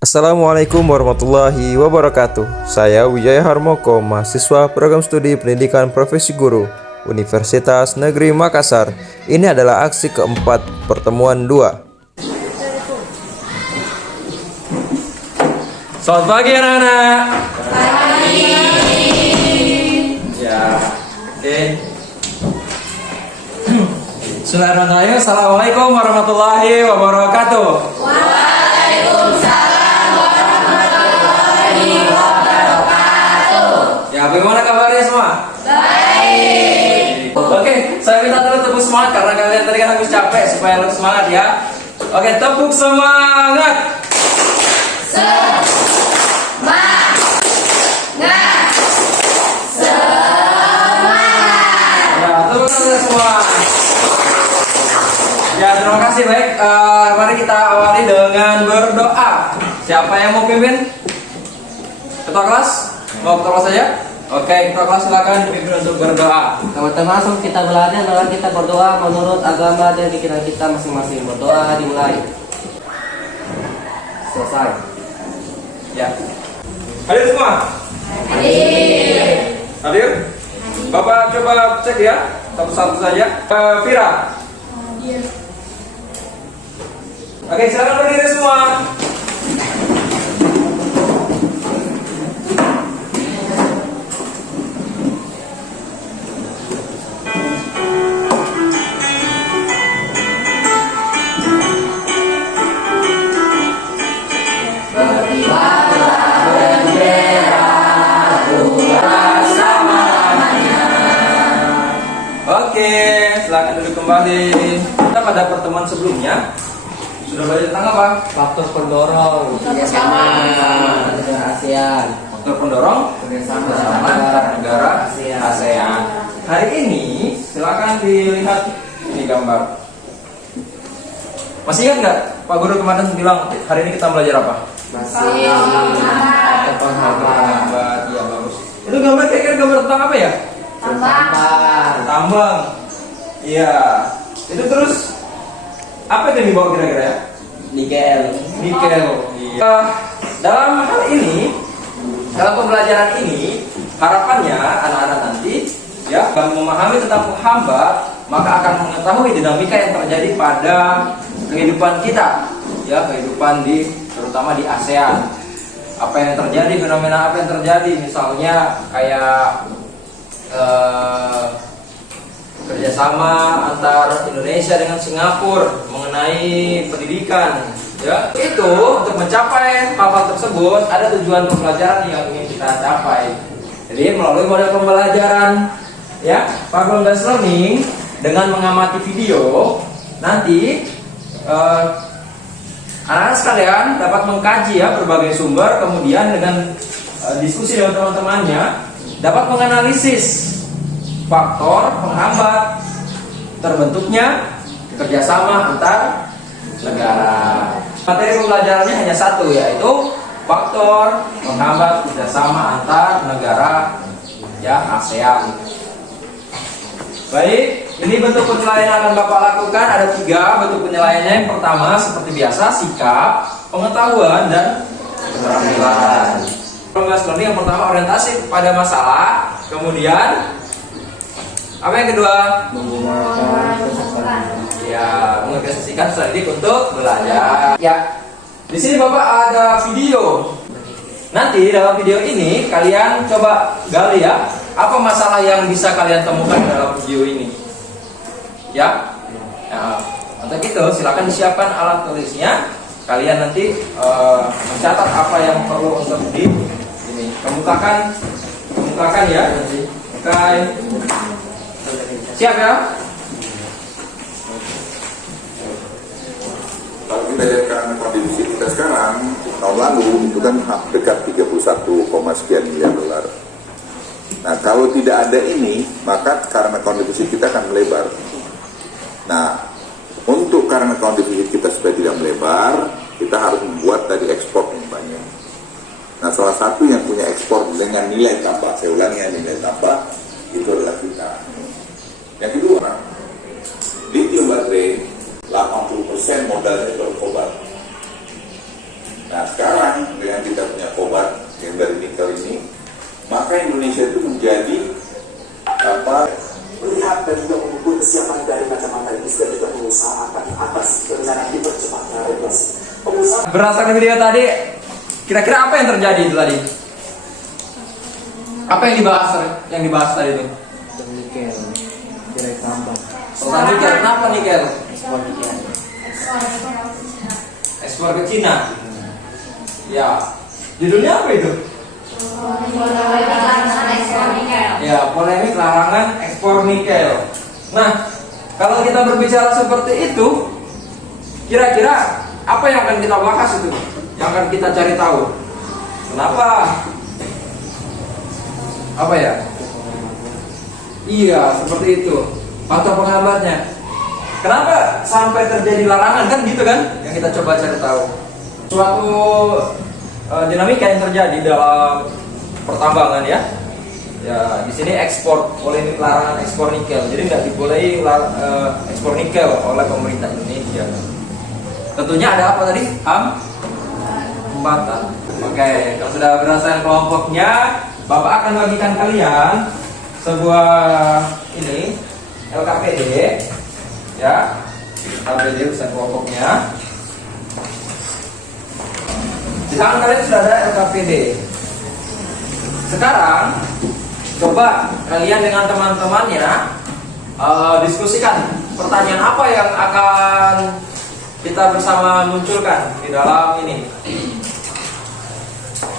Assalamualaikum warahmatullahi wabarakatuh. Saya Wijaya Harmoko, mahasiswa program studi pendidikan profesi guru Universitas Negeri Makassar. Ini adalah aksi keempat pertemuan 2. Selamat pagi anak-anak. Ya, oke. Bismillahirrahmanirrahim. Assalamualaikum warahmatullahi wabarakatuh. Ya, bagaimana kabarnya semua? Baik. Oke, saya minta tepuk semangat karena kalian tadi kan habis capek supaya lebih semangat ya. Oke, tepuk semangat. Ya, tepuk semangat semua. Ya, terima kasih. Baik, mari kita awali dengan berdoa. Siapa yang mau pimpin? Ketua kelas? Mau ketua kelas saja? Oke, ketua kelas silakan dipimpin untuk berdoa. Teman-teman, langsung kita belajar dengan kita berdoa menurut agama dan pikiran kita masing-masing. Berdoa dimulai. Selesai. Ya. Hadir semua? Hadir? Bapak coba cek ya, satu-satu saja. Vira. Oke, silakan berdiri semua. Oke, silakan duduk kembali. Kita pada pertemuan sebelumnya sudah belajar tentang apa? Faktor pendorong kerjasama dengan ASEAN. Faktor pendorong Kerjasama negara ASEAN. Hari ini silakan dilihat ini gambar. Masih ingat nggak Pak Guru kemarin bilang hari ini kita belajar apa? Masih Penghambat. Iya, bagus. Itu gambar kira-kira gambar tentang apa ya? Tambang. Iya. Itu terus apa yang dibawa kira-kira ya? Nikel. Nikel. Iya. Dalam hal ini, dalam pembelajaran ini, harapannya anak-anak nanti ya akan memahami tentang penghambat, maka akan mengetahui dinamika yang terjadi pada kehidupan kita, ya kehidupan terutama di ASEAN. Apa yang terjadi, fenomena apa yang terjadi, misalnya kayak kerjasama antar Indonesia dengan Singapura mengenai pendidikan, ya itu untuk mencapai hal-hal tersebut ada tujuan pembelajaran yang ingin kita capai. Jadi melalui model pembelajaran ya problem based learning dengan mengamati video nanti anak-anak sekalian dapat mengkaji ya berbagai sumber, kemudian dengan diskusi dengan teman-temannya dapat menganalisis faktor penghambat terbentuknya kerjasama antar negara. Materi pembelajarannya hanya satu, yaitu faktor penghambat kerjasama antar negara ya ASEAN. Baik, ini bentuk penilaian yang akan Bapak lakukan. Ada 3 bentuk penilaiannya. Yang pertama seperti biasa sikap, pengetahuan, dan keterampilan. Proses learning yang pertama orientasi pada masalah, kemudian apa yang kedua? Ya, mengapresiasikan peserta didik untuk belajar. Ya, di sini Bapak ada video. Nanti dalam video ini kalian coba gali ya, apa masalah yang bisa kalian temukan dalam video ini. Ya, nah, untuk itu silakan disiapkan alat tulisnya. Kalian nanti mencatat apa yang perlu untuk kemukakan ya. Oke. Siap ya? Kalau kita lihat karena kondisi kita sekarang, tahun lalu itu kan dekat 31, sekian miliar dolar. Nah, kalau tidak ada ini, maka karena kondisi kita akan melebar. Nah, untuk karena kondisi kita supaya tidak melebar, kita harus membuat tadi ekspor yang banyak. Nah, salah satu yang punya ekspor dengan nilai tambah, saya ulangi nilai tambah, itu adalah kita. Yang kedua, lithium baterai 80% modalnya berkobar. Nah sekarang sekarang dengan kita punya obat yang dari nikel ini, maka Indonesia itu menjadi melihat dan juga mengukur kesiapan dari kacamata ini dan juga pengusaha akan atas rencana dipercepatnya regulasi. Pengusaha Berdasarkan video tadi, kira-kira apa yang terjadi itu tadi? Apa yang dibahas tadi itu? Nikel, direk tambang, Soal nikel, kenapa nikel? ekspor nikel. Ekspor ke Cina. Ya, judulnya apa itu? Ya, polemik larangan ekspor nikel. Nah, kalau kita berbicara seperti itu, kira-kira apa yang akan kita bahas itu? Yang akan kita cari tahu. Kenapa? Apa ya? Iya, seperti itu. Faktor penghambatnya. Kenapa sampai terjadi larangan kan gitu kan? Yang kita coba cari tahu. Suatu dinamika yang terjadi dalam pertambangan ya. Ya, di sini ekspor, polemik larangan ekspor nikel. Jadi nggak dibolehi ekspor nikel oleh pemerintah Indonesia. Tentunya ada apa tadi? Hambatan. Oke, kalau sudah berdasarkan kelompoknya, Bapak akan bagikan kalian sebuah ini LKPD ya. LKPD urusan kelompoknya. Di tangan kalian sudah ada LKPD. Sekarang coba kalian dengan teman-temannya diskusikan pertanyaan apa yang akan kita bersama munculkan di dalam ini,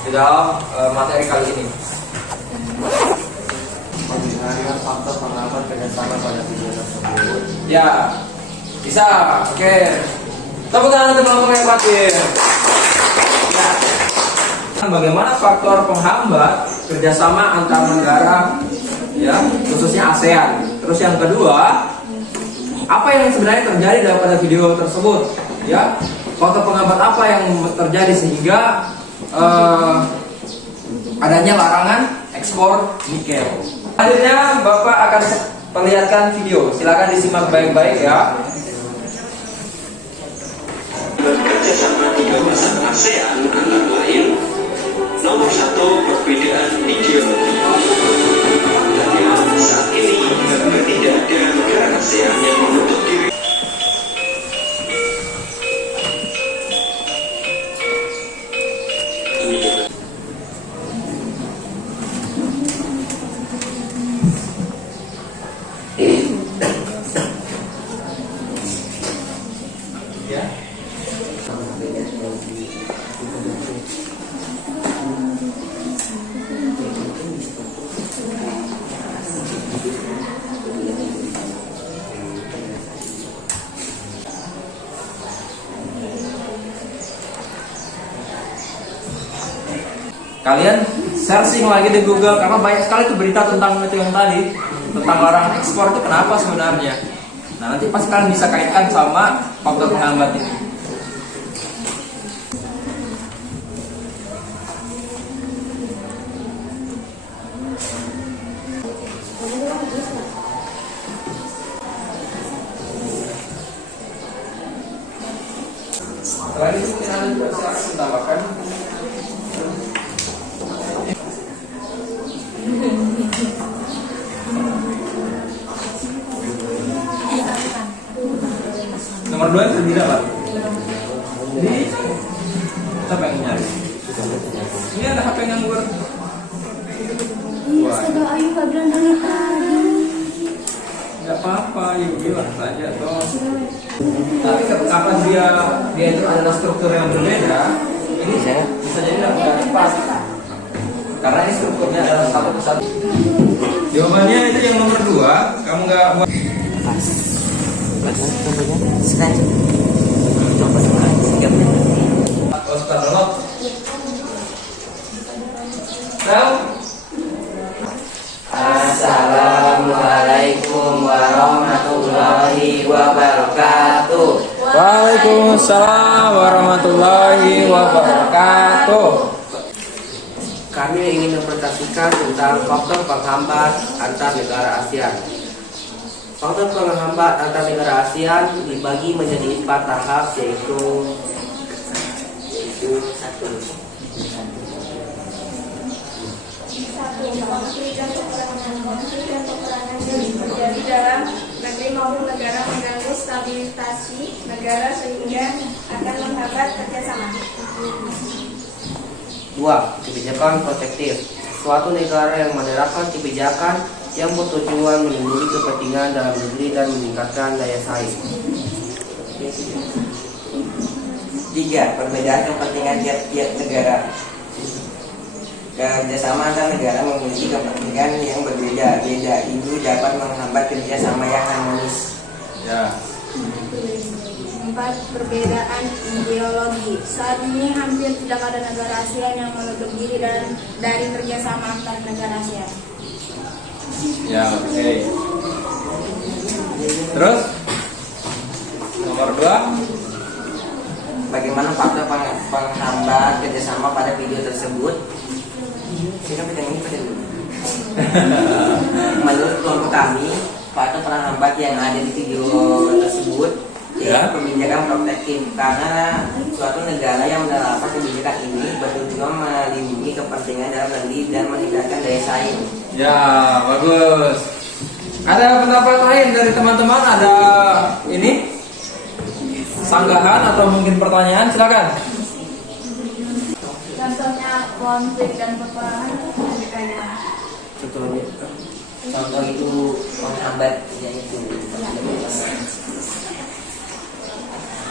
di dalam materi kali ini. Penggunaan faktor penghambat kerjasama pada video tersebut. Ya, bisa. Oke. Tepuk tangan untuk kelompok yang hadir. Ya. Bagaimana faktor penghambat kerjasama antar negara, ya, khususnya ASEAN. Terus yang kedua, apa yang sebenarnya terjadi daripada video tersebut, ya? Faktor penghambat apa yang terjadi sehingga adanya larangan ekspor nikel. Akhirnya Bapak akan perlihatkan video. Silakan disimak baik-baik ya. Kerjasama di kawasan ASEAN antara lain nomor 1 perbedaan ideologi. Faktanya saat ini hampir tidak ada negara ASEAN yang menutup diri. Kalian searching lagi di Google karena banyak sekali tuh berita tentang itu yang tadi, tentang larangan ekspor itu kenapa sebenarnya. Nah, nanti pasti kalian bisa kaitkan sama faktor penghambat ini. Selain itu kita ada juga silakan tambahkan. Nomor 2 yang tidak Pak. Jadi siapa yang nyari? Ini ada HP yang nganggur. Iya, sudah ayu Pak bilang dari tadi. Nggak apa-apa, yuk bilang saja toh. Tapi kapan dia itu adalah struktur yang berbeda, ini bisa jadi nggak pas. Karena ini strukturnya adalah satu kesatu. Jawabannya itu yang nomor 2, kamu nggak buat. Oscar Rolot. Tahu? Assalamualaikum warahmatullahi wabarakatuh. Waalaikumsalam warahmatullahi wabarakatuh. Kami ingin mempresentasikan tentang faktor penghambat antar negara ASEAN. Faktor penghambat antar negara ASEAN dibagi menjadi 4 tahap, yaitu Konflik dan peperangan yang terjadi dalam negeri maupun negara mengganggu stabilitasi negara sehingga akan menghambat kerjasama. 2. Kebijakan protektif. Suatu negara yang menerapkan kebijakan yang bertujuan melindungi kepentingan dalam negeri dan meningkatkan daya saing. 3. Perbedaan kepentingan tiap-tiap negara. Kerjasama antar negara memiliki kepentingan yang berbeda-beda. Itu dapat menghambat kerjasama yang harmonis. Ya. 4. Perbedaan ideologi. Saat ini hampir tidak ada negara ASEAN yang menutup diri dari kerjasama antar negara ASEAN. Ya, oke. Terus nomor 2. Bagaimana faktor penghambat kerjasama pada video tersebut? Kita yang ini pada dulu. Menurut kelompok kami, faktor penghambat yang ada di video tersebut Ya. kebijakan protektif, karena suatu negara yang menerapkan kebijakan ini bertujuan melindungi kepentingan dalam negeri dan meningkatkan daya saing. Ya, bagus. Ada pendapat lain dari teman-teman? Ada ini sanggahan atau mungkin pertanyaan? Silakan. Contohnya konflik dan peperangan Contohnya, Contoh itu menghambat yaitu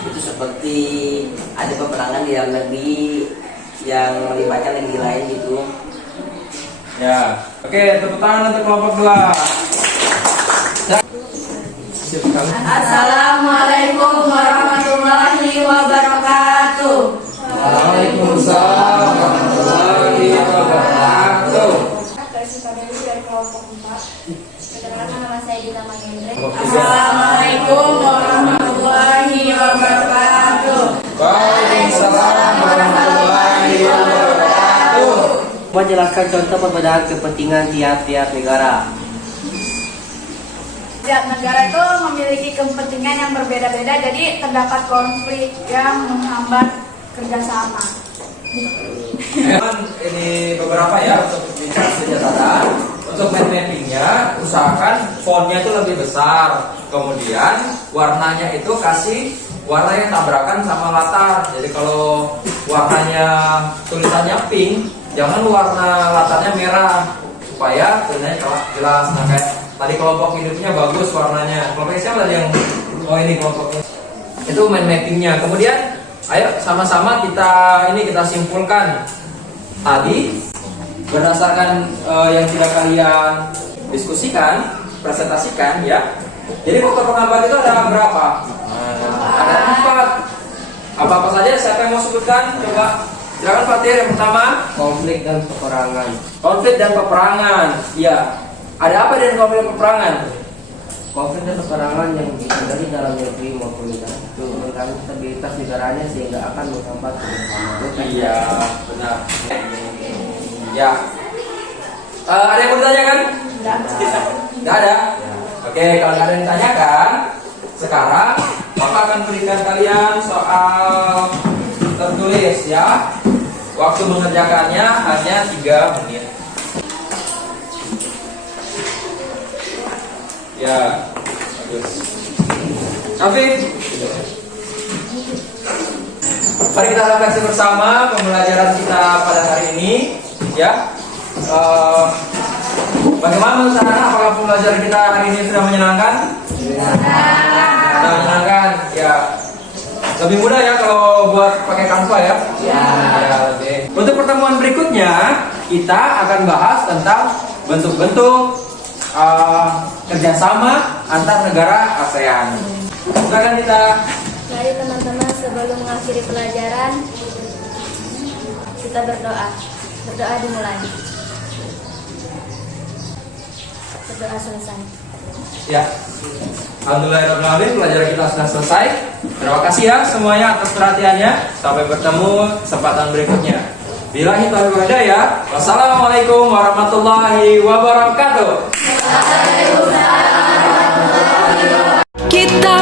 itu seperti ada peperangan di dalam negeri yang melibatkan negeri lain gitu. Ya. Oke, tepuk tangan untuk kelompok 2. Assalamualaikum warahmatullahi wabarakatuh. Waalaikumsalam warahmatullahi wabarakatuh. Dari kelompok 4. Perkenalkan, nama saya Dina Mahendra. Assalamualaikum warahmatullahi wabarakatuh. Waalaikumsalam warahmatullahi wabarakatuh. Coba jelaskan contoh perbedaan kepentingan tiap-tiap negara. Setiap negara itu memiliki kepentingan yang berbeda-beda, jadi terdapat konflik yang menghambat kerjasama. Ini beberapa ya untuk bicara sejahtera. Untuk mind mappingnya, usahakan fontnya itu lebih besar. Kemudian warnanya itu kasih warna yang tabrakan sama latar. Jadi kalau warnanya tulisannya pink, jangan warna latarnya merah supaya tulisannya jelas. Nah, kayak tadi kelompok hidupnya bagus warnanya. Kelompok siapa tadi yang ini kelompoknya? Itu mind mappingnya. Kemudian ayo sama-sama kita simpulkan tadi berdasarkan yang sudah kalian diskusikan, presentasikan ya. Jadi faktor penghambat itu ada berapa? Ada 4. Apa-apa saja? Siapa yang mau sebutkan? Coba silakan Fatir yang pertama. Konflik dan peperangan. Konflik dan peperangan. Ya. Ada apa dengan konflik dan peperangan? Konflik dan peperangan yang terjadi dalam negeri maupun negara itu mengganggu stabilitas negaranya sehingga akan menghambat kerjasama. Iya, benar. Ya. Ada yang mau ditanyakan? Tidak ada. Oke, kalau nggak ada yang ditanyakan, sekarang Bapak akan berikan kalian soal tertulis ya. Waktu mengerjakannya hanya 3 menit. Ya, bagus. Afif, mari kita refleksi bersama pembelajaran kita pada hari ini, ya. Bagaimana menurut Anda? Apakah pembelajaran kita hari ini sudah menyenangkan? Sudah menyenangkan, ya. Lebih mudah ya kalau buat pakai Canva ya. Ya, lebih. Untuk pertemuan berikutnya kita akan bahas tentang bentuk-bentuk kerjasama antar negara ASEAN. Silakan kita. Mari teman-teman, sebelum mengakhiri pelajaran kita berdoa. Berdoa dimulai. Berdoa selesai. Ya. Alhamdulillahirrahmanirrahim, pelajaran kita sudah selesai. Terima kasih ya semuanya atas perhatiannya. Sampai bertemu kesempatan berikutnya. Billahi taufiq wal hidayah. Wassalamualaikum warahmatullahi wabarakatuh. Kita